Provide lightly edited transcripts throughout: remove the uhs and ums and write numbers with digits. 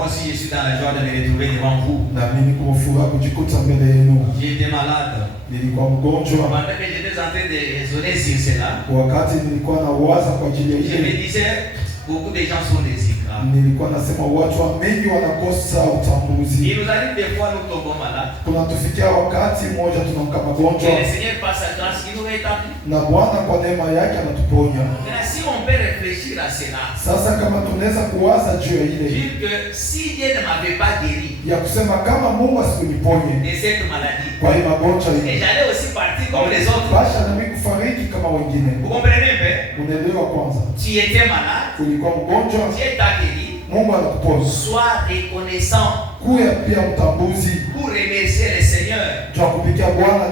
Moi aussi, je suis dans la joie de me retrouver devant vous. J'étais malade. Pendant que j'étais en train de raisonner sur cela, je me disais, beaucoup de gens sont des écrans. Il nous arrive des fois, nous tombons malades. Et le Seigneur, par sa grâce, il nous rétablit. Si on peut réfléchir à cela, dire que si Dieu ne m'avait pas guéri de cette maladie, et j'allais aussi partir comme les autres. Vous comprenez bien? Tu étais malade, Dieu t'a guéri. Sois reconnaissant pour remercier le Seigneur.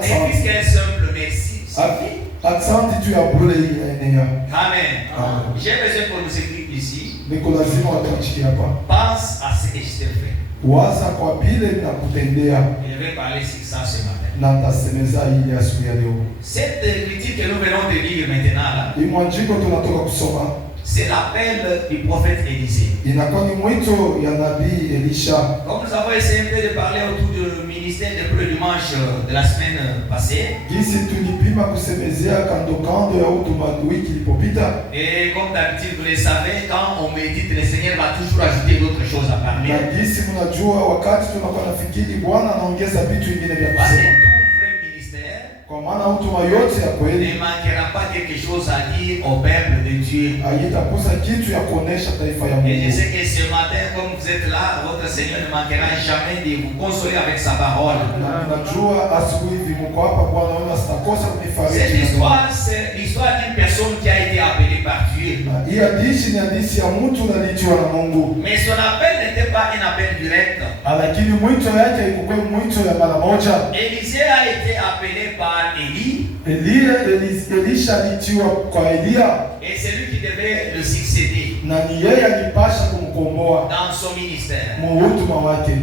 Et puisqu'un simple merci. Amen. J'ai besoin qu'on nous écrive ici. Pense à ce que je t'ai fait. Et je vais parler sur ça ce matin. Cette critique que nous venons de lire maintenant là, c'est l'appel du prophète Élisée. Comme nous avons essayé de parler autour du ministère depuis le dimanche de la semaine passée. Et comme d'habitude, vous le savez, quand on médite, le Seigneur va toujours ajouter d'autres choses à parler. Ne manquera pas quelque chose à dire au peuple de Dieu. Et je sais que ce matin, comme vous êtes là, votre Seigneur ne manquera jamais de vous consoler avec sa parole. Cette histoire, c'est l'histoire d'une personne qui a été appelée par Dieu. Mais son appel n'était pas un appel direct. Élisée a été appelé par Élie. Et c'est lui qui devait le succéder dans son ministère.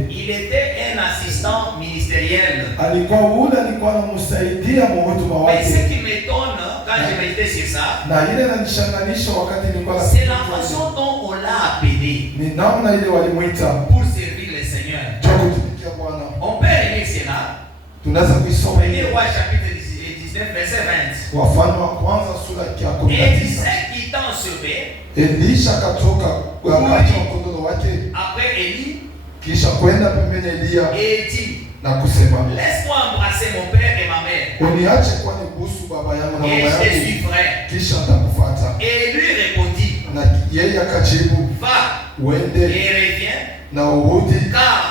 Il était un assistant ministériel. Mais ce qui m'étonne quand je méditais sur ça, c'est la façon dont on l'a appelé pour servir le Seigneur. On peut lire cela. Premier roi chapitre 19 verset 20. Et Élisée quittant ce père, après Élie, et dit, laisse-moi embrasser mon père et ma mère, et je te suivrai. Et lui répondit, va et reviens, car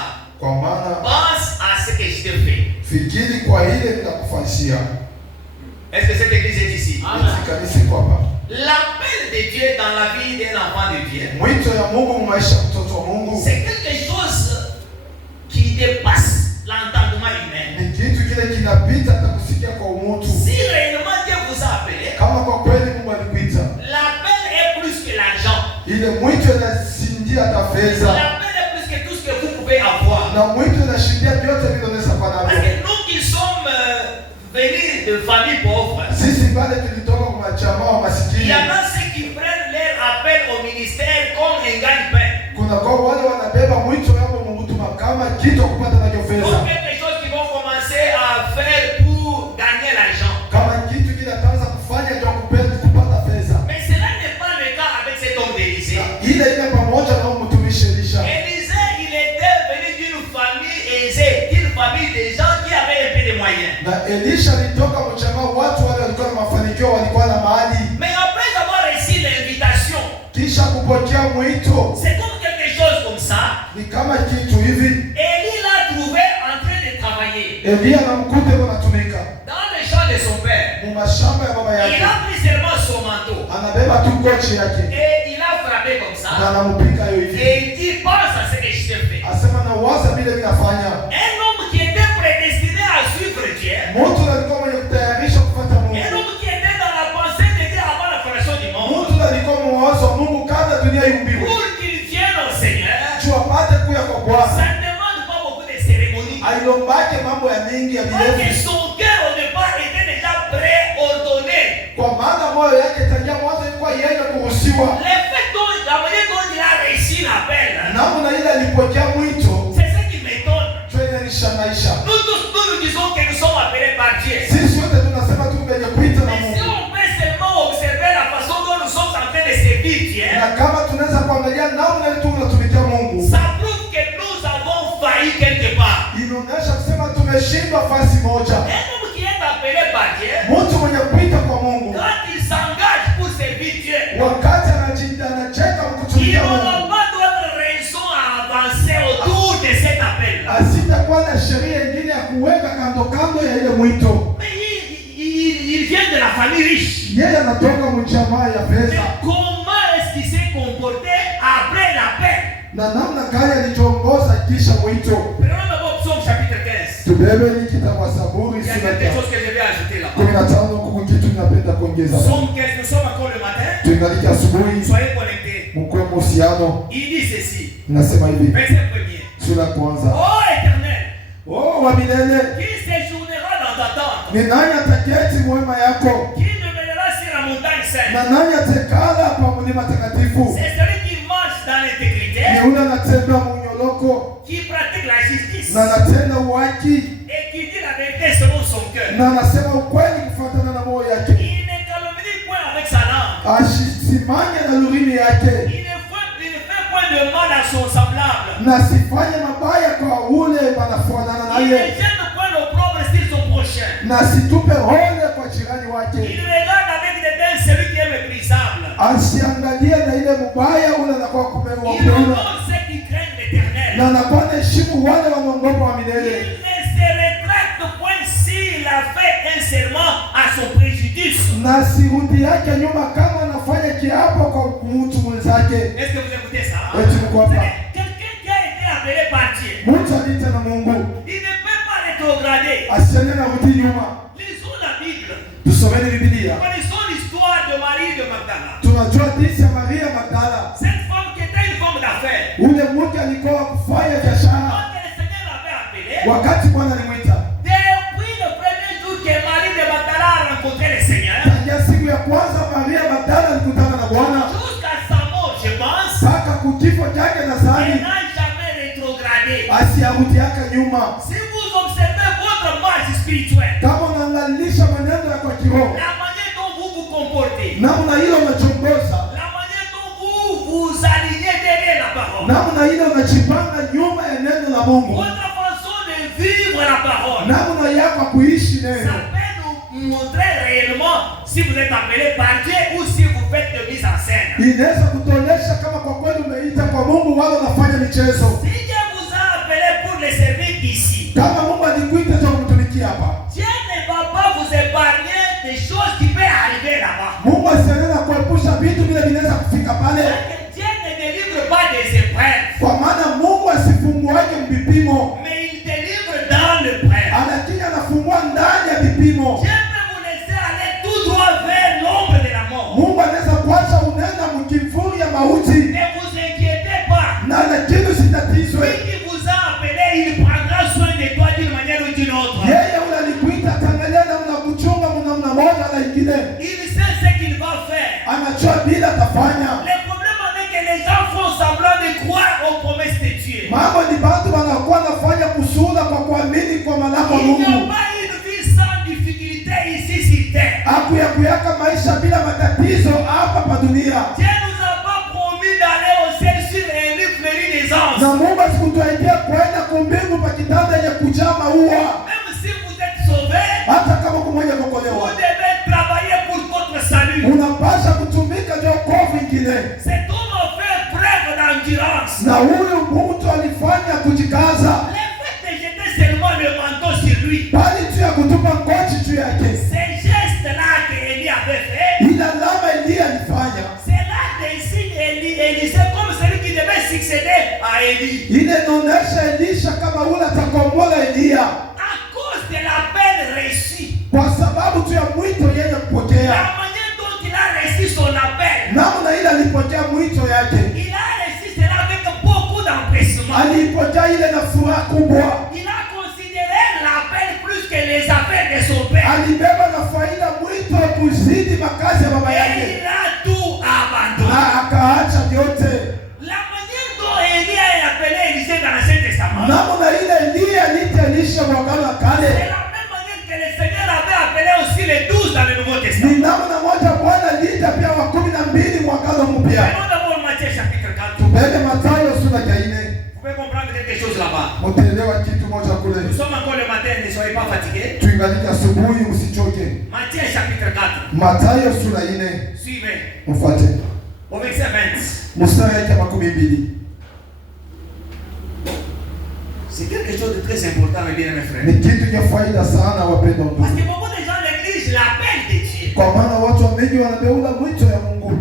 pense à ce que je te fais. Est-ce que cette église est ici? L'appel de Dieu dans la vie d'un enfant de Dieu, c'est quelque chose qui dépasse l'entendement humain. Si réellement Dieu vous a appelé, l'appel est plus que l'argent. L'appel est plus que tout ce que vous pouvez avoir. Parce que nous qui sommes venus de familles pauvres, il y en a ceux qui prennent leur appel au ministère comme un gagne-pain. Comme quelque chose qu'ils vont commencer à faire pour gagner l'argent. Mais cela n'est pas le cas avec cet homme d'Élisée. Élisée, il était venu d'une famille aisée, d'une famille de gens qui avaient un peu de moyens. Mais après avoir reçu l'invitation, c'est comme quelque chose comme ça. Élie l'a trouvé en train de travailler dans le champ de son père. Il a pris seulement son manteau et il a frappé comme ça. Et il dit, pense à ce que je te fais. Un homme qui était prédestiné à suivre Dieu, un homme qui était dans la pensée de Dieu avant la création du monde, pour qu'il vienne au Seigneur, ça ne demande pas beaucoup de cérémonies. Parce que son cœur au départ était déjà préordonné. Le fait dont la manière dont il a réussi l'appel, Ça prouve que nous avons failli quelque part. Un homme qui est appelé par Dieu, quand il s'engage pour servir Dieu, il n'aura pas d'autre raison à avancer autour de cet appel. Mais il vient de la famille riche. Mais comment est-ce qu'il s'est comporté après l'appel? Prenons d'abord Psaume chapitre 15. Il y a quelque chose que je vais ajouter là. Psaume 15, nous sommes encore le matin. Soyez connectés. Il dit ceci. Verset 1er. Oh Éternel, qui séjournera dans ta tente? Qui demeurera sur la montagne sainte? C'est celui qui marche dans l'intégrité, qui pratique la justice et qui dit la vérité selon son cœur. Il ne calomnie point avec sa langue. Il ne fait point de mal à son semblable. Il ne gêne point l'opprobre sur son prochain. Il regarde avec dédain celui qui est méprisable. Il honore ceux qui craignent l'Éternel. Il ne se rétracte point s'il a fait un serment à son préjudice. Est-ce que vous écoutez ça? Quelqu'un qui a été appelé par Dieu, il ne peut pas rétrograder. Lisons la Bible. Connaissons l'histoire de Marie de Magdala. Cette femme qui était une femme d'affaires. Quand le Seigneur l'avait appelée, depuis le premier jour que Marie de Magdala a rencontré le Seigneur, jusqu'à sa mort, je pense, elle n'a jamais rétrogradé. Si vous observez votre marche spirituelle, la manière dont vous vous comportez, la manière dont vous vous alignez derrière la parole, votre façon de vivre la parole, ça peut nous montrer réellement si vous êtes appelé par Dieu ou si vous faites de mise en scène. Si Dieu vous a appelé pour le servir ici, Dieu ne va pas vous épargner des choses qui peuvent arriver là-bas. Dieu ne délivre pas des épreuves, mais il délivre dans le prêtre. Dieu peut vous laisser aller tout droit vers l'ombre de la mort. Ne vous inquiétez pas. Lui qui vous a appelé, il prendra soin de toi d'une manière ou d'une autre. Il sait ce qu'il va faire. Le problème est que les gens font semblant de croire aux promesses de Dieu. Il n'y a pas une vie sans difficulté ici sur terre. Dieu nous a pas promis d'aller au ciel sur un lit fleuri des anges. Même si vous êtes sauvés, vous devez travailler pour votre salut. Cet homme a fait preuve d'endurance. Le fait de jeter seulement le manteau sur lui, ces gestes-là qu'Élie avait fait, c'est là des signes Élisée comme celui qui devait succéder à Élie. À cause de l'appel reçu, la manière dont il a reçu son appel, il a reçu cela avec beaucoup d'empressement. Il a considéré l'appel plus que les affaires de son père. Et il a tout abandonné. La manière dont Élie a appelé Élisée dans l'Ancien Testament, c'est la même manière que le Seigneur avait appelé aussi les 12 dans le Nouveau Testament. Prenons d'abord Matthieu Matthieu chapitre 4. Tupende Mathayo sura ya 4. Vous pouvez comprendre quelque chose là-bas. Mtaelewa kitu moja kule. Nous sommes encore le matin, ne soyez pas fatigués. Tuingalike asubuhi, msichoke. Matthieu chapitre 4. Mathayo sura 4. Suivez. Mfuate. Au verset 20. Mstari wa 12. C'est quelque chose de très important, mes bien-aimés frères. Ni kitu cha faida sana wapendwa ndugu. Parce que beaucoup de gens négligent l'appel de Dieu. Kwa maana watu wengi wanabeula mwito ya Mungu.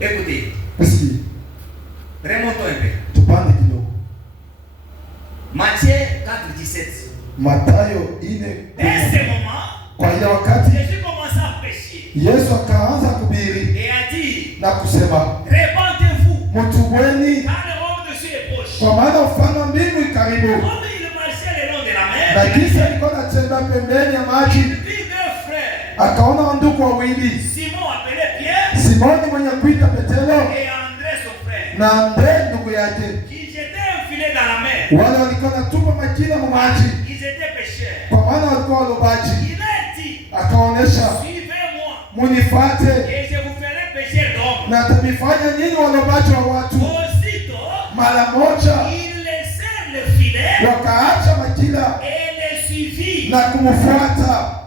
Écoutez. Usikie. Remontons un peu. Tupande kidogo. Matthieu 4:17. Mathayo 4. Dès ce moment, kwa ile wakati Jésus commença à prêcher. Yesu akaanza kuhubiri Et a dit, na kusema, répandez-vous, mtubweni, car le royaume de Dieu est proche. kwa maana ufalme wa mbingu ni karibu. Comme il marchait le long de la mer, Na kisha alikuwa anatembea pembeni ya maji, il vit deux frères, akaona ndugu wawili, Simon appelé Pierre Simoni mwenye kuita Petero et André son frère, na Andre ndugu yake, qui jetaient un filet dans la mer. wale walikuwa wanatupa makina mu maji, Ils étaient pécheurs. kwa maana walikuwa walobaji. Il a dit, Akaonesha, suivez-moi munifuate et je vous ferai pécher d'hommes. na atamifanya nyinyi walobaji wa watu. Aussitôt, Mara moja ils laissèrent le filet wakaacha makila et les suivirent. na kumfuata.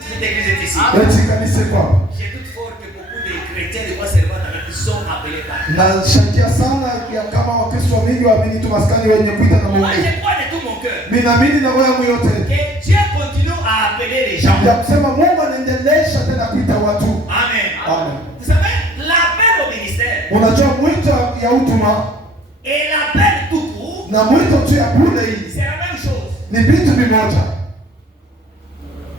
Cette église est ici. Eti kanisa kwao. J'ai toute fort que beaucoup de chrétiens de quoi servant avec ils sont appelés par Dieu. Na shakia sana ya kama Wakristo wengi waamini tu maskani wenye kuita na Mungu. Moi, je crois de tout mon cœur Ninaamini na roho yangu yote que Dieu continue à appeler les gens. ya kusema Mungu anaendelesha tena kuita watu. Amen. Amen. Vous savez, l'appel au ministère Unajua mwito ya utuma et l'appel tout court, na mwito tu ya bure hii c'est la même chose. ni vitu vimoja.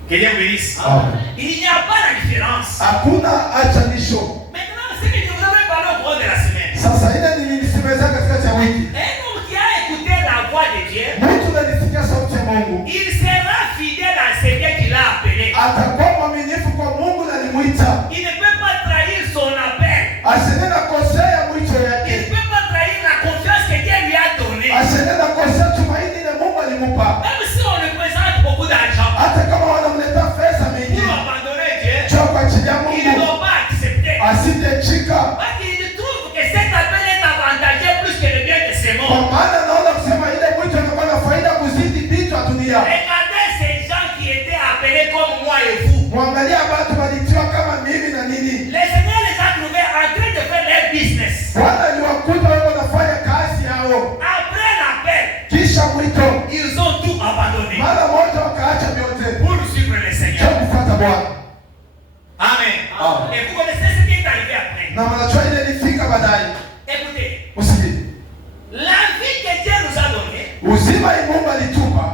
Que Dieu bénisse. Amen. Il n'y a pas la différence. Hakuna achanisho. Maintenant, ce que je vous avais parlé au cours de la semaine. Sasa ile nilisemeza katikati ya wiki. Un homme qui a écouté la voix de Dieu, Mtu anasikia sauti ya Mungu. il sera fidèle à ce qu'il a appelé. Atakuwa mwaminifu kwa Mungu na alimuita. Il ne peut pas trahir son appel. Asinena kosea mwito Il yake. ne peut pas trahir la confiance que Dieu lui a donnée. Asinena kosea tumaini na Mungu alimupa. Même si on lui présente beaucoup d'argent Hata kama wanamleta pesa mingi. pour abandonner Dieu, Cho kwa ajili ya il ne Mungu. doit pas accepter. Asitechika. Parce qu'il trouve que cet appel est avantageux plus que le bien de ses Kwa morts. maana naona kusema ile mwito inakuwa na faida kuzidi vitu ya dunia. Regardez ces gens qui étaient appelés comme moi et vous. Mwangalia watu walitiwa kama mimi na nini. Le Seigneur les a trouvés en train de faire leur business. Bwana aliwakuta wao wanafanya kazi yao. Après l'appel, Kisha mwito. ils ont tout abandonné Mara moja wakaacha vyote. pour suivre le Cho Seigneur. kufuata Bwana. Amen. Amen. Et vous connaissez ce qui est arrivé après. Na mnajua ile ilifika baadaye. Écoutez, Usikie. la vie que Dieu nous a donnée, Uzima Mungu alitupa.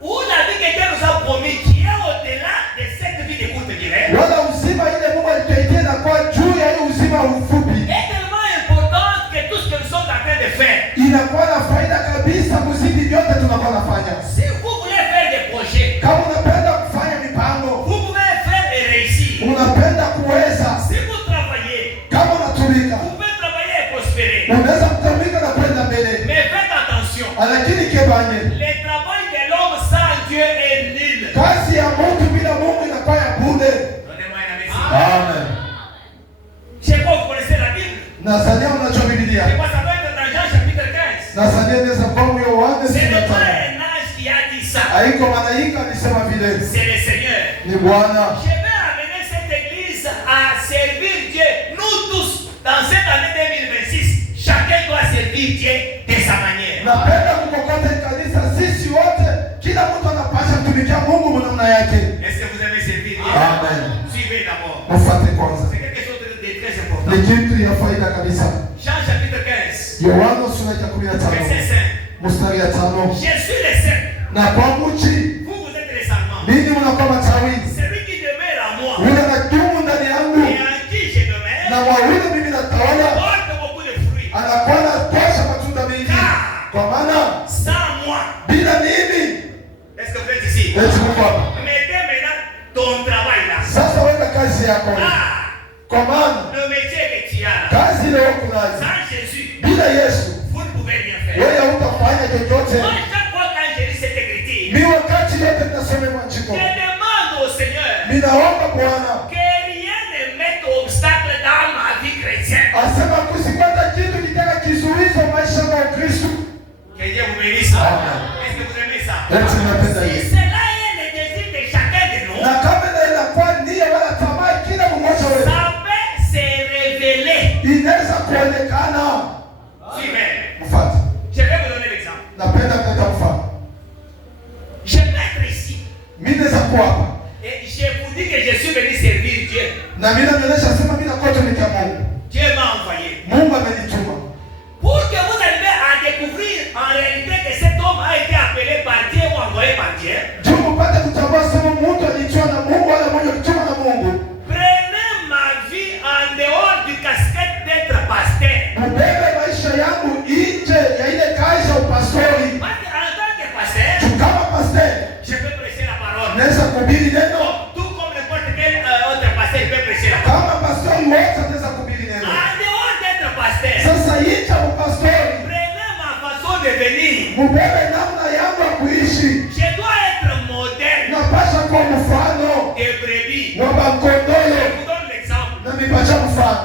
ou la vie que Dieu nous a promis, qui est au-delà de cette vie de courte durée, Wala uzima ile Mungu alituaidia na kwa juu ya ile uzima mfupi. est tellement importante que tout ce que nous sommes en train de faire. Inakuwa na faida kabisa kuzidi vyote tunakuwa nafanya. Si vous voulez faire des projets, Kama unapenda kufanya mipango, vous pouvez faire et réussir. unapenda kuweza, Si vous travaillez, kama unatumika, vous pouvez travailler et prospérer. unaweza kutumika na kwenda mbele. Mais faites attention. Lakini kebanye, Le travail de l'homme sans Dieu est nul. kazi ya mtu bila Mungu inakuwa ya bure. Donnez-moi un avis. Amen. Je sais pas, vous connaissez la Bible. Nadhania unajua Je Biblia. crois que ça doit être dans Jean chapitre 15. Nadhania inaweza kuwa Yohana C'est le 6:5. vrai âge qui a dit ça. Haiko malaika alisema vile. C'est le Seigneur. Ni Bwana. Je vais amener cette église à servir Dieu. Nous tous, dans cette année 2026, chacun doit servir Dieu de sa manière. Napenda kukokota kanisa sisi wote, kila mtu anapaswa kutumikia Mungu kwa namna yake. Est-ce que vous aimez servir Dieu? Amen. Suivez d'abord. Mfuate kwanza. C'est quelque chose de très important. Ni kitu ya faida kabisa. Jean chapitre 15, Yohana sura ya verset 15 5. mstari ya 5. Je suis le saint. Na kwa mchi Vous, vous êtes les sarments. ninyi mnakuwa matawi. Celui qui demeure à moi Yule anadumu ndani yangu et en qui je demeure na wawili mimi natawala, porte beaucoup de fruits. anakuwa anatosha matunda mengi. Kwa maana Sans moi. bila mimi Est-ce que vous êtes ici? eti Mungu hapa. Mettez maintenant ton travail là. Sasa weka kazi yako. Ah, Kwa maana le métier que tu as là. kazi leo kunayo. Sans Jésus, Bila Yesu vous ne pouvez rien faire. wewe hutafanya chochote. Moi, chaque fois quand je lis cette écriture, Ni wakati yote tunasoma maandiko. je demande au Seigneur Ninaomba Bwana que rien ne mette obstacle dans ma vie chrétienne. Na mimi naonyesha sema mimi nakuwa tumikia Mungu. Dieu m'a envoyé. Mungu amenituma. Pour que vous arriviez à découvrir en réalité que cet homme a été appelé par Dieu ou envoyé par Dieu. Dieu mpate kutambua sema mtu aliitwa na Mungu wala mmoja alituma na Mungu. Prenez ma vie en dehors du casquette d'être pasteur. Mbebe maisha yangu nje ya ile kazi ya upastori. Parce qu'en tant que pasteur, kama pasteur, je peux prêcher la parole. Naweza kuhubiri neno. Tout comme n'importe quel autre pasteur peut prêcher la parole. Kama pastori wote anaweza kuhubiri neno. En dehors d'être pasteur. Sasa nje ya upastori. Prenez ma façon de venir. Mbebe namna yangu ya kuishi. Je dois être modèle. Napasha kuwa mfano. De brebis. Wa bakondolo. Je vous donne l'exemple. Na mipacha mfano.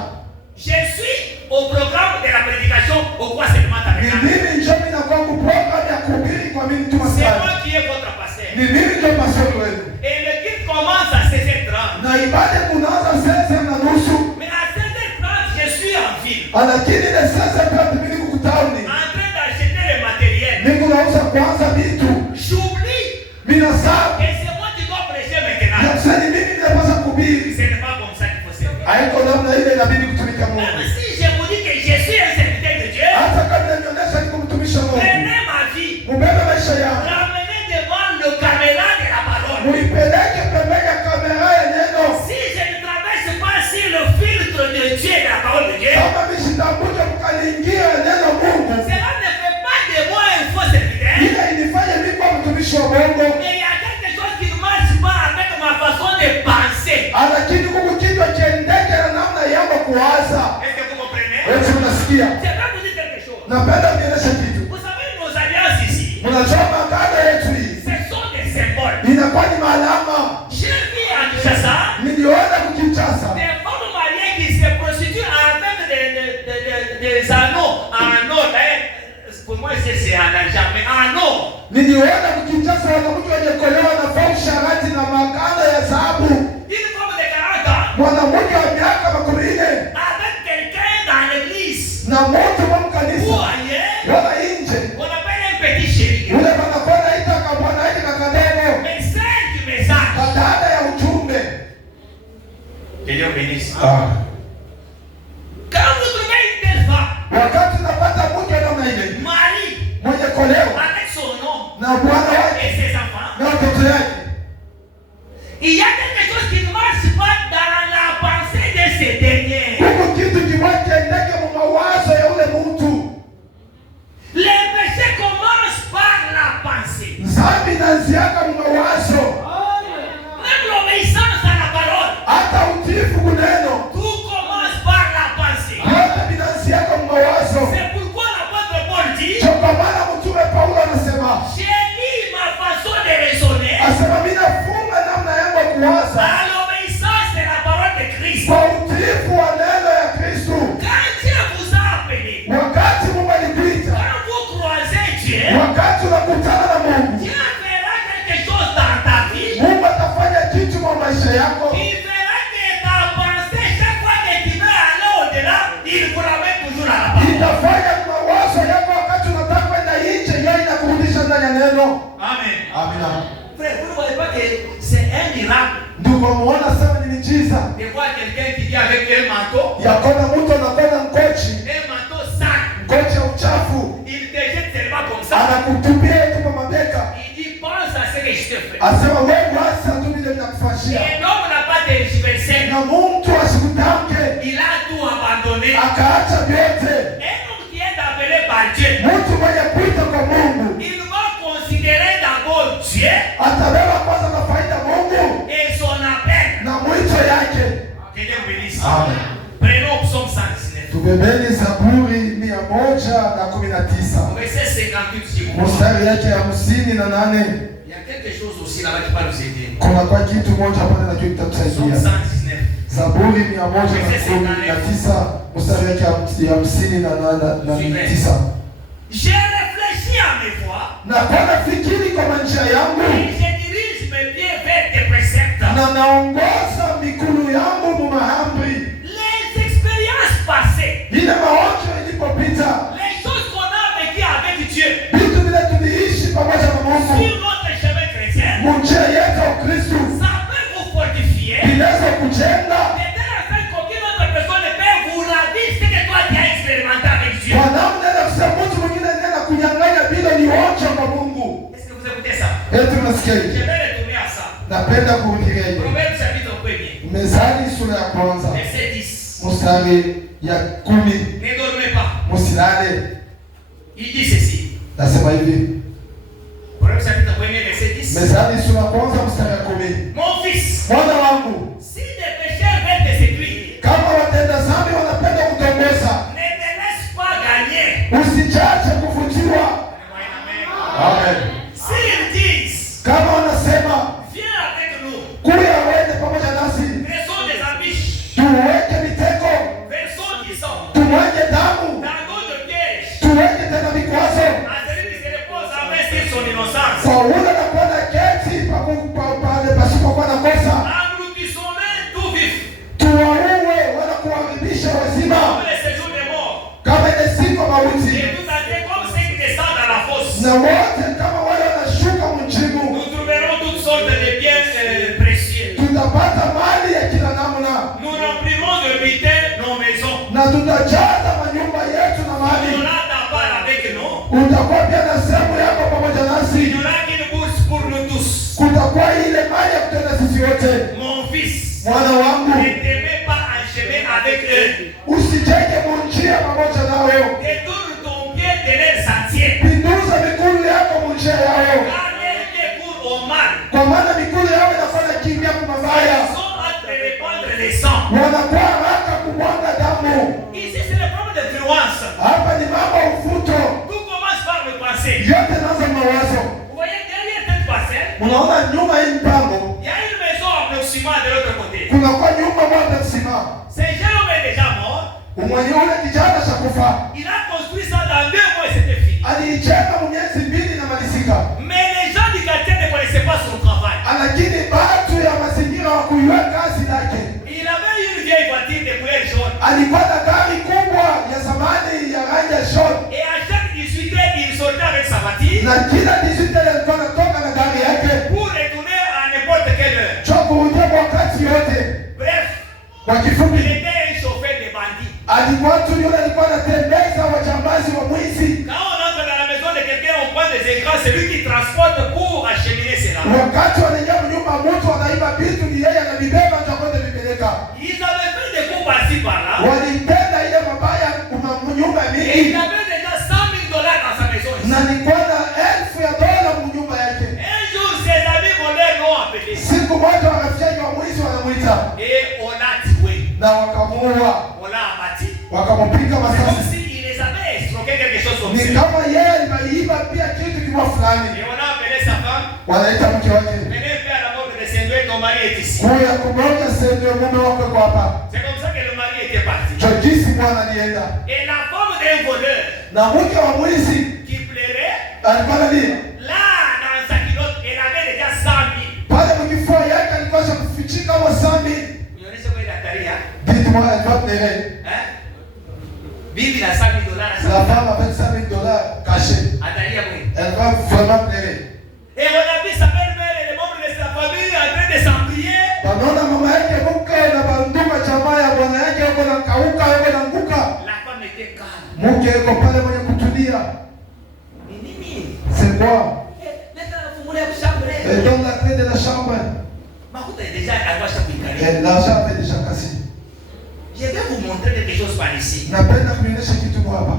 Je suis au programme de la prédication au quoi c'est demande avec moi. Mimi ndio mimi na kwangu program ya kuhubiri kwa mimi mtu C'est masani. moi qui est votre pasteur. Ni mimi ndio pastori wenu. Et le culte commence à 16h30. Na ibada kunaanza 16:30. Mais à 16h30, je suis en ville. Lakini ile 16:30 mimi niko kutauni. En train d'acheter le matériel. Mimi nauza kwanza vitu. J'oublie. Mimi nasahau. Et c'est moi qui dois prêcher maintenant. Na sasa mimi ninapaswa kuhubiri. Ce n'est pas comme ça qu'il faut servir. Haiko namna ile inabidi kutumika Mungu. Même si je vous dis que je suis un serviteur de Dieu. Hata kama nionyesha niko mtumishi wa Mungu. Prenez ma vie. Mbebe maisha yangu. Ramenez devant le caméra de la parole. Muipeleke pembeni ya kamera ya neno. Si je ne traverse pas sur le filtre de Dieu et de la parole de Dieu. Kama mimi sitambuja mkalingia neno Mungu. Cela ne fait pas de moi un faux serviteur. Ile inifanye mimi kuwa mtumishi wa Mungu. Mais il y a quelque chose qui ne marche pas avec ma façon de penser. Lakini Mungu kitu kiendeke na namna yangu kuwaza. Est-ce que vous comprenez? Wewe unasikia? Je vais vous dire quelque chose. Napenda nieleze kitu. Vous savez nos alliances ici. Mnajua magano yetu hii. Ce sont des symboles. Inakuwa ni maalama. J'ai vu à Kinshasa. Niliona kukinchasa. Des femmes mariées qui se prostituent avec des anneaux en or. Pour moi c'est en argent, mais en or. Niliona kukinchasa wanawake wenye kuolewa na fau sharati na magano ya dhahabu. Une femme de 40 ans. Mwanamke wa miaka 40 avec quelqu'un dans l'église. na mtu wa Ou kanisa. ailleurs. Wala nje. On appelle un petit chéri. Ule banakuwa naita kabwana hiki na kadogo. Mais c'est du message. Baada ya ujumbe. Que Dieu bénisse. Ah. Quand vous trouvez une telle femme. Wakati napata mke namna ile. Mari. Mwenye koleo. Avec son nom. Na bwana wake. Et ses enfants. Na watoto yake. Il y a quelque chose qui ne marche pas dans la pensée de ces derniers. Huko kitu kimoja ndege mu mawazo ya ule mtu. Le péché commence par la pensée. Dhambi inaanziaka mu mawazo. Même l'obéissance à la parole. Hata utiifu kuneno. Tout commence par la pensée. Yote inaanziaka mu mawazo. C'est pourquoi l'apôtre Paul dit. Kwa maana mtume Paulo anasema. J'ai dit ma façon de raisonner. Asema mimi nafunga namna yangu ya kuwaza. À l'obéissance de la parole de Christ. Kwa utiifu wa neno ya Kristo. Quand Dieu vous a appelé. Wakati Mungu alikuita. Quand vous croisez Dieu. Wakati unakutana na Mungu. Dieu verra quelque chose dans ta vie. Mungu atafanya kitu kwa maisha yako. Il verra que ta pensée, chaque fois que tu veux aller au-delà, il vous ramène toujours à la parole. Itafanya mawazo yako wakati unataka kwenda nje, yeye inakurudisha ndani ya neno. Amen. Amina. Frère, vous ne voyez pas que c'est un miracle Ndio muona sema ni miujiza. de voir quelqu'un qui vient avec un manteau, Yakona mtu anakuwa na mkochi, un manteau sale, mkochi ya uchafu, il te jette seulement comme ça. anakutupia tu kwa mabeka. Il dit pense à ce que je te fais. Asema wewe basi tu vile ninakufanyia. Et l'homme n'a pas tergiversé. Na mtu asikutamke, Il a tout abandonné. akaacha vyote. Un homme qui est appelé par Dieu, Mtu mwenye kuita kwa Mungu, il va considérer d'abord Dieu atabeba kwanza na faida Mungu et son appel. na mwito yake. Que Dieu bénisse. Amen. Prenons Psaume 119. Tubebeni Zaburi 119. Verset 58, s'il vous plaît. Mstari yake ya 58. Il y a quelque chose aussi là-bas qui va nous aider. Kuna kwa kitu moja pale na kitu Psaume kitatusaidia. 119. Zaburi 119 mstari yake ya 59. J'ai réfléchi à mes voies. Na kwa fikiri kwa njia yangu Et je dirige mes pieds vers tes préceptes. na naongoza miguu yangu mu mahamri. Les expériences passées. Ile maonjo ilipopita. Les choses qu'on a vécues avec Dieu. Vitu vile tuliishi pamoja na Mungu. Sur notre chemin chrétien. Munjia yetu Kristo. Ça peut vous fortifier. Inaweza kujenga. Mais dans la unasikia hivi? Je vais retourner à ça. Napenda kurudia hivi. Proverbe chapitre 1er. Mezali sura ya kwanza. Verset 10. Mstari ya 10. Ne dormez pas. Msilale. Il dit ceci. Nasema hivi. Proverbe chapitre 1er verset 10. Mezali sura ya kwanza mstari ya 10. Mon fils, mwana wangu, si des pécheurs veulent te séduire, kama watenda dhambi wanapenda kutongoza, ne te laisse pas gagner. Usichache kuvutiwa. Amen. S'ils disent, kama wanasema viens avec nous, kuya uende pamoja nasi, faisons des ambitions, tuweke mitego, faisons qui sont, tumwage damu, tendons de piège, tuweke tena vikwazo, à celui qui se repose en main sur son innocence. kwa ule anakuwa na keti pale pasipokuwa na kosa, Engloutissons-les tout vif, tuwaue wanakuharibisha wazima, comme les séjours des morts, kama ile siku mauti, et tout entier comme ceux qui descendent dans la fosse. na wote kama wale wanashuka mchimu. Nous trouverons toutes sortes de biens précieux. Tutapata mali ya kila namna, Nous remplirons de butin nos maisons. na tutajaza manyumba yetu na Il y mali. aura ta part avec nous. Utakuwa pia na sehemu yako pamoja Il nasi. y aura une bourse pour nous tous. Kutakuwa ile mali ya kutenda sisi wote. Mon fils, Mwana wangu, ne te mets pas en chemin avec eux. usijenge munjia pamoja nao, Détourne ton pied de leur sentier. pinduza miguu yako munjia yao, Car les pieds courent au mal. kwa maana miguu yao inafanya kimbia kwa mabaya, Ils sont à te répandre les sangs. wanakuwa haraka kumwaga damu. Ici, c'est le problème de fluence. Hapa ni mambo ya ufuto, Tout commence par le passé. yote naanza mawazo. Vous voyez, derrière cette parcelle, Unaona nyuma hii mpango, il y a une maison approximative de l'autre côté. kunakuwa nyumba moja kusimama. C'est jeune homme est déjà mort. Mwenye ule kijana cha kufa Il a construit ça dans 2 mois et c'était fini. aliijenga miezi 2 na malizika, Mais les gens du quartier ne connaissaient pas son travail. lakini watu ya mazingira wa kuiweka kazi yake. Il avait une vieille voiture de couleur jaune. Alikuwa na gari kubwa ya zamani ya rangi ya jaune, Et à chaque 18 heures, il sortait avec sa voiture na kila digital alikuwa anatoka na gari yake pour retourner à n'importe quelle heure. cha kurudia kwa wakati yote. Bref, Kwa il kifupi, était un chauffeur de bandits. alikuwa tu yule alikuwa anatembeza wajambazi wa mwizi. Quand on entre dans la maison de quelqu'un, on prend des écrans, c'est lui qui transporte pour acheminer cela. Wakati wanaingia nyumba mtu anaiba vitu, ni yeye anavibeba cha kwenda vipeleka. Ils avaient fait des coups par-ci par-là. Walitenda ile mabaya kuna nyumba Et il mingi, avait déjà 100 000 dollars dans sa maison. na nilikuwa na $1,000 mu nyumba yake. Un jour, ses amis voleurs l'ont appelé. Siku moja marafiki wa mwizi wanamwita Et on l'a tué. na wakamuua, On l'a abattu. wakamupiga C'est comme masasi. s'il les avait escroqué quelque chose comme Ni ça. kama yeye aliiba pia kitu kimoja fulani. Et on a appelé sa femme. Wanaita mke wake, Venez faire la mort de descendre, ton mari est ici. kuya kumwona sende mume wako kwa hapa. C'est comme ça que le mari était parti. Jokisi bwana alienda Et la femme d'un voleur na mke wa mwizi qui pleurait, alikuwa analia là, dans sa culotte, elle avait déjà 100 000. pale mkifua yake, alikuwa shakufichika kama sami Unaonyesha kwa ile hatari ya? vitu moja alikuwa tere. Bibi na 100 000 dollars. La femme avait $100,000 cachés. Hatari ya kweli. Elle va vraiment pleurer. Et on a vu sa belle-mère et les membres de sa famille en train de s'embrier. Wanaona mama yake mke na banduka jamaa ya bwana yake yuko na kauka, yuko na nguka. La femme était calme. Mke yuko pale mwenye kutulia. Ni nini? C'est quoi? Nenda fungulia chambre. Elle donne la clé de la chambre. Makuta déjà alikuwa shapikali. Et l'argent avait déjà cassé. Je vais vous montrer quelque chose par ici. Napenda kuonyesha kitu hapa.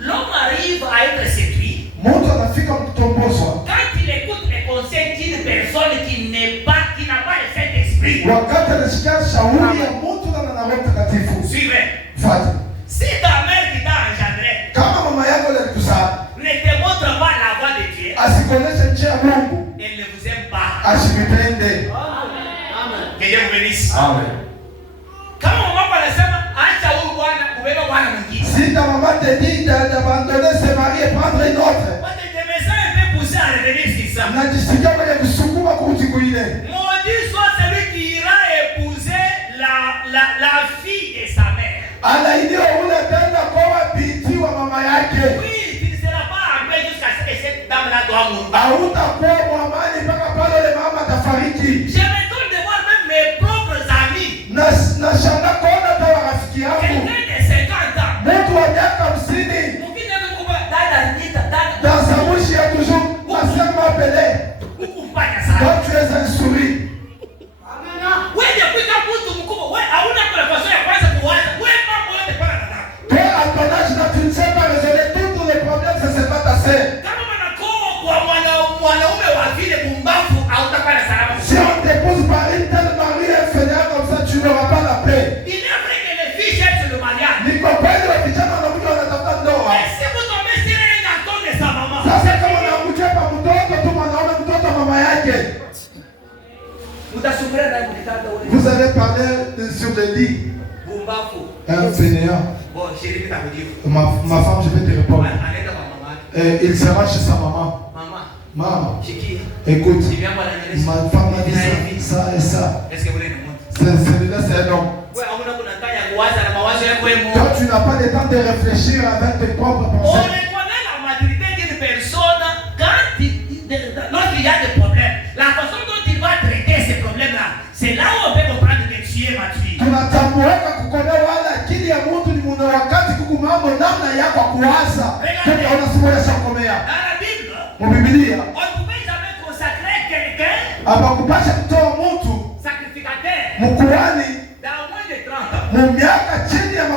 L'homme arrive à être séduit Mtu anafika mtombozwa quand il écoute les conseils d'une personne qui n'a pas le Saint-Esprit. wakati anasikia shauri ya mtu na Roho Mtakatifu. Suivez. Fuata. Si ta mère qui t'a engendré Kama mama yako alikuzaa ne te montre pas la voie de Dieu, asikuoneshe njia ya Mungu, elle ne vous aime pas. asimipende. Que Dieu vous bénisse. Amen. Kama mama anasema acha huyu bwana ubebe bwana mwingine. Si ta maman te dit d'abandonner ses maris et prendre une autre, Parce que mes sœurs peuvent pousser à revenir sur ça. najisikia kwenye kusukuma kurudi kuile. Maudit soit celui qui ira épouser la fille de sa mère. Alainiwa ule tenda kwa binti wa mama yake. Oui, tu ne seras pas en paix jusqu'à ce que cette dame-là doit mourir. Hautakuwa mwamani mpaka pale ule mama atafariki. Je m'étonne de voir même mes propres amis. Na shanga kuona hata rafiki yangu. Quelqu'un de 50 ans. Mtu wa miaka 50 Mwingine amekuwa dada Anita, dada. dans sa bouche il y a toujours la sœur m'appelait. Ukumpata je le dis. Un fainéant. Ma femme, je vais te répondre. Il sera chez sa maman. Maman, écoute, ma femme m'a dit ça et ça. Celui-là, c'est un homme. Toi, tu n'as pas le temps de réfléchir avec tes propres pensées. On reconnaît la maturité d'une personne lorsqu'il y a des problèmes. La façon dont il va traiter ces problèmes-là, c'est là où on peut comprendre que tu es mature. Tunatambueka kukolewa wala akili ya mtu ni muna wakati kukumambo namna yako kuwaza. Kama unasimulia shakomea. Mu Biblia, on ne pouvait jamais consacrer quelqu'un abakupasha kutoa mtu sacrificateur mkuhani dans moins de 30 ans. Mu miaka chini ya 30.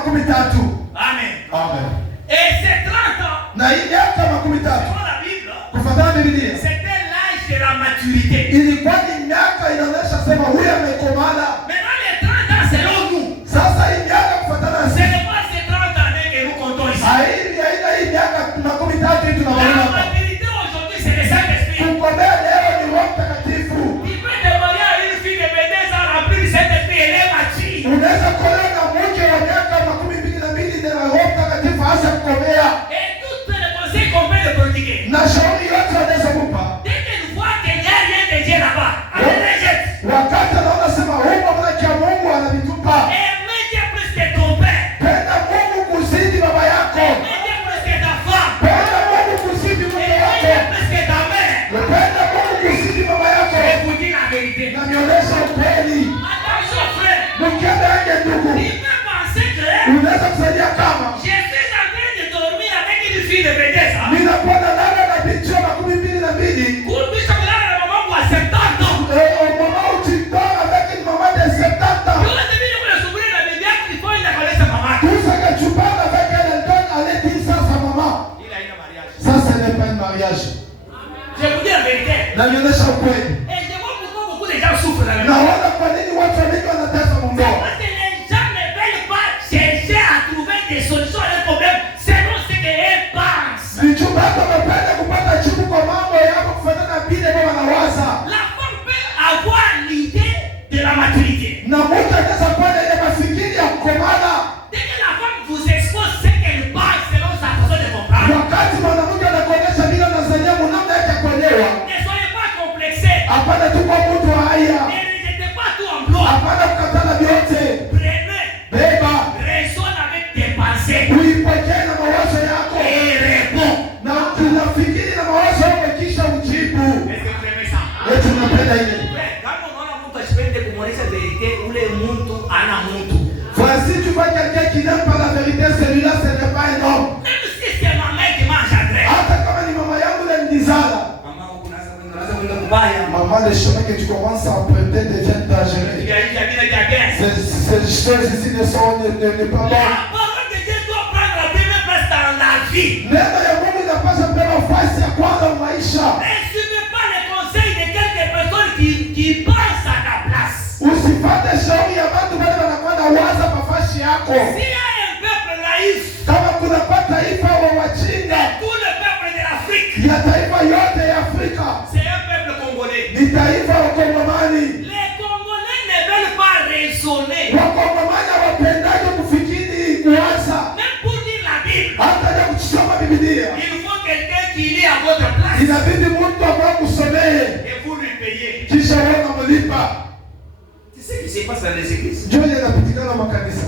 Amen. Amen. Et ces 30 ans, na hii miaka 30 la Bible, kufuatana na Biblia, c'était l'âge de la maturité. Ilikuwa ni miaka inaonyesha sema huyu amekomala. Maintenant les 30 ans selon nous. Sasa hii miaka kufuatana na c'est pas ces 30 années que nous comptons ici. Hii miaka 30 tunaona hapa. C'est le Saint-Esprit. Kukomea leo ni Roho Mtakatifu. Il peut demander à une fille de 22 ans remplie du Saint-Esprit, elle est mature. Unaweza kuolewa na mke wa miaka 22 na Roho Mtakatifu hasa kukomea. Et toutes les conseils qu'on peut le prodiguer. Na shauri yote anaweza kupa. Dès qu'elle voit qu'il n'y a rien de Dieu là-bas, elle rejette. Wakati anaona sema huyu mwana kia Mungu anavitupa. Aime Dieu plus que ton père. Penda Mungu kuzidi baba yako. Aime Dieu plus que ta femme. Penda Mungu kuzidi mke wako. Aime Dieu plus que ta mère. Penda Mungu kuzidi baba yako. Je vous dis la vérité. Na nionyesha ukweli. Attention frère. Mkienda yake ndugu. Il peut penser que unaweza kusaidia kama je suis en train de dormir avec une fille de 22 ans. Ninakuwa nalala na binti wa 22. Kumbisha kulala na mamangu wa 70 ans. Mama uchitaa avec une maman de 70 ans. Yule bibi yule subiri na bibi yake ilikuwa inakalesa mama. Tusa kachupana avec elle, elle donne à l'église sa maman. Il a une mariage. Ça ce n'est pas un mariage. Je vous dis la vérité. Na nionyesha ukweli. Et je vois pourquoi beaucoup de gens souffrent dans le monde. Naona kwa nini watu wengi wanatesa Mungu. Parce que les gens ne veulent pas chercher à trouver des solutions à leurs problèmes selon ce qu'ils pensent. Nichubaka mapenda kupata jibu kwa mambo yako kufuatana na vile baba anawaza. La femme peut avoir l'idée de la maturité. Na mtu anaweza kuwa na ile mafikiri ya kukomana. Dès que la femme vous expose ce qu'elle pense selon sa façon de comprendre. Wakati mwanamke anakuonyesha bila nazania mwanamke yake kuelewa. Ne soyez pas complexés. Hapana tu kwa mtu haya. Ne rejetez pas tout en bloc. Hapana kukatana vyote. Prenez. Beba. Raisonne avec tes pensées. Uipokee na mawazo yako. Et réponds. Na unafikiri na mawazo yako kisha ujibu. Est-ce que vous aimez ça? Eti unapenda ile. Kama unaona mtu asipende kumwonyesha verite, ule mtu ana mtu. Voici tu vois quelqu'un qui n'aime pas la vérité, celui-là ce n'est pas un homme. Même si c'est ma mère qui m'a engendré. Hata kama ni mama yangu ile nizala. Maman, le chemin que tu commences à emprunter devient dangereux. Ces choses ici ne sont pas bonnes. La parole de Dieu doit prendre la première place dans la vie. Neno ya Mungu inapaswa kupewa nafasi ya kwanza maisha. Ne suivez pas les conseils de quelques personnes qui pensent à ta place. Usifate shauri ya watu wale wanakuwa na waza mafashi yako. S'il y a un peuple naïf, kama kuna taifa wa wajinga, tout le peuple de l'Afrique, ya taifa yote ya Afrika, c'est un peuple congolais. Ni taifa wa Kongomani. Les Congolais ne veulent pas raisonner. Wakongomani hawapendaje kufikiri kuwaza. Même pour lire la Bible, hata ya kusoma Biblia, il faut quelqu'un qui lit à votre place. Inabidi mtu ambaye kusomee. Et vous lui payez. Kisha wewe unamlipa. C'est ce qui se passe dans les églises. Ndio inapatikana makanisa.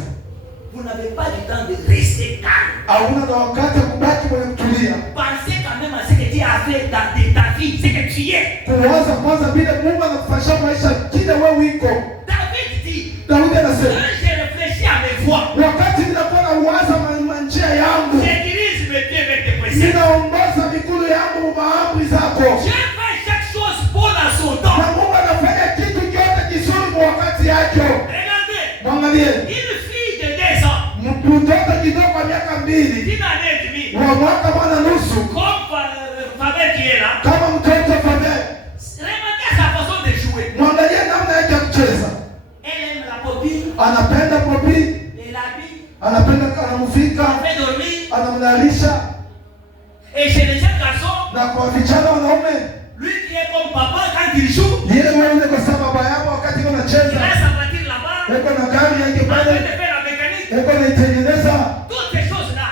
Vous n'avez pas du temps de rester calme. Hauna na wakati kubaki mwenye kutulia. Pensez quand même à ce que Dieu a fait dans ta vie, ce que tu es. Kuwaza kwanza vile Mungu anakufanyia maisha kile wewe uko. David dit, Daudi anasema, quand j'ai réfléchi à mes voies, wakati ninakuwa na uwaza njia yangu, je dirige mes pieds vers tes préceptes. Ninaongoza mikono yangu maamri zako. Dieu fait chaque chose bonne à son temps. Na Mungu anafanya kitu kyote kizuri kwa wakati yake. Regardez. Mwangalie. Une fille de 2 ans. Mtoto kidogo kwa miaka 2. Une année et demie. Wa mwaka mwana nusu. Comme Fabien qui est là. Kama mtoto Fabien. Remarquez sa façon de jouer. Mwangalie namna yake ya kucheza. Elle aime la popine. Anapenda popine. Elle l'habille. Anapenda anamfika. Elle fait dormir. Anamlalisha. Et chez les jeunes garçons, na kwa vijana wanaume, lui qui est comme papa quand il joue, yeye wewe kwa sababu baba yako wakati unacheza, il laisse sa voiture là-bas. eko na gari yake pale, eko na itengeneza. Toutes ces choses là,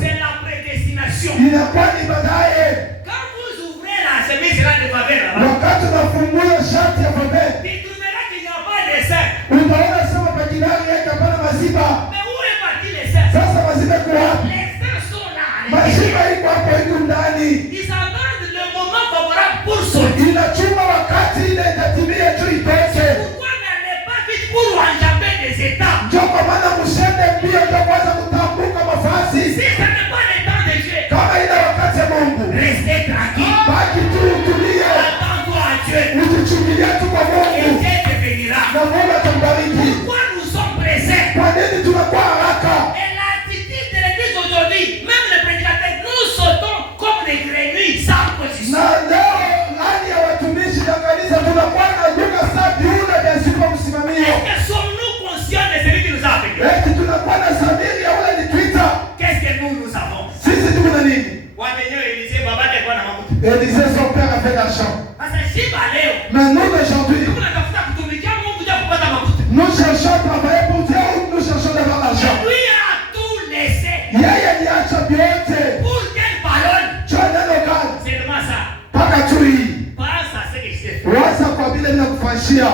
c'est la prédestination. Inakuwa ni baadaye. Quand vous ouvrez la chemise là de faveur là, wakati unafungua shati ya faveur, tu verras qu'il n'y a pas de sein. Utaona sema pajilani yake hapana maziba. Mais où est parti les seins? Sasa maziba kwa wapi? Les seins sont là. Maziba iko hapo iko ndani. Ils attendent le moment favorable pour sortir. Inachuma wakati ile itatimia tu itoke. Pourquoi n'allez pas vite pour enjamber des étapes? Ndio kwa maana mshende mbio ndio kwanza kutambuka mafasi. Si ça n'est pas le temps de Dieu, Kama ina wakati ya Mungu, restez tranquille. baki tu utulie. Attends-toi à Dieu. Ujichukulie tu kwa Et Mungu. Dieu te bénira. Na Mungu atambariki. Pourquoi nous sommes pressés? Kwa nini tunakuwa haraka? Et l'attitude de l'église aujourd'hui, même les prédicateurs, nous sautons comme des grenouilles sans position. Na leo hali ya watumishi na kanisa tunakuwa na lugha safi una ya sifa msimamio. Est-ce que sommes-nous conscients de celui qui nous a appelés? Eti tunakuwa na samiri ya ule ni Twitter. Qu'est-ce que nous avons? Sisi tuko na nini? Wamenyo Élisée baba yake alikuwa na makuta. Élisée son père a fait l'argent. Sasa shiba leo. Mais nous aujourd'hui, Tunatafuta kutumikia Mungu bila kupata makuta. nous cherchons à travailler pour Dieu ou nous cherchons d'avoir l'argent. Lui a tout laissé. Yeye niacha vyote. Pour quelle parole? Chana lokal. Seulement ça. Paka chui. Pas ça, c'est que je t'ai fait. Waza kwa vile ninakufanyia.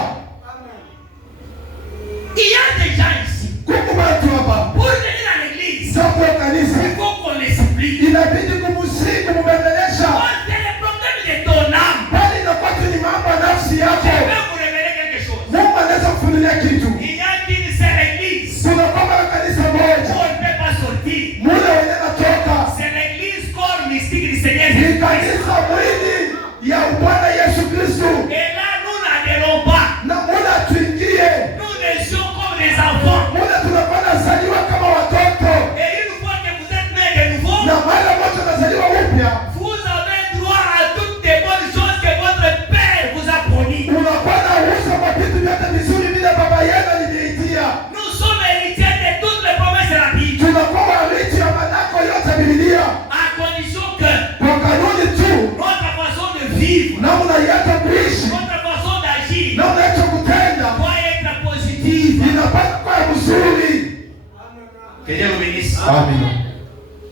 Il y a des gens ici. Kuku watu hapa. Pour venir à l'église, Soko ya kanisa. il faut qu'on les supplie. Inabidi kumsihi kumbembelesha. C'est le problème de ton âme. Bali inakuwa tu ni mambo ya nafsi Je yako. vais vous révéler quelque chose. Mungu anaweza kufunulia kitu. Il y a qu'une seule église. Tunakuwa na kanisa On moja. ne peut pas sortir. Mule wenye natoka. C'est l'église corps mystique du Seigneur Ni Jésus. kanisa mwili ya Bwana Yesu Kristo. Et là, nous n'adhérons pas. Na mule tuingie. Nous naissons comme des enfants. Mule tunakuwa nazaliwa kama watoto. Et une fois que vous êtes nés de nouveau, Na mara moja nazaliwa upya. vous avez droit à toutes les bonnes choses que votre Père vous a promis. Unakuwa na uwezo wa vitu vyote vizuri vile baba yenu alivyoitia. Nous sommes héritiers de toutes les promesses de la Bible. Tunakuwa warithi ya manako yote ya Biblia. À condition que Kwa kanuni tu. notre façon de vivre, Namna yetu kuishi. notre façon d'agir, Namna yetu kutenda. doit être positive. Inapaswa kuwa mzuri. Que Dieu vous bénisse. Amen.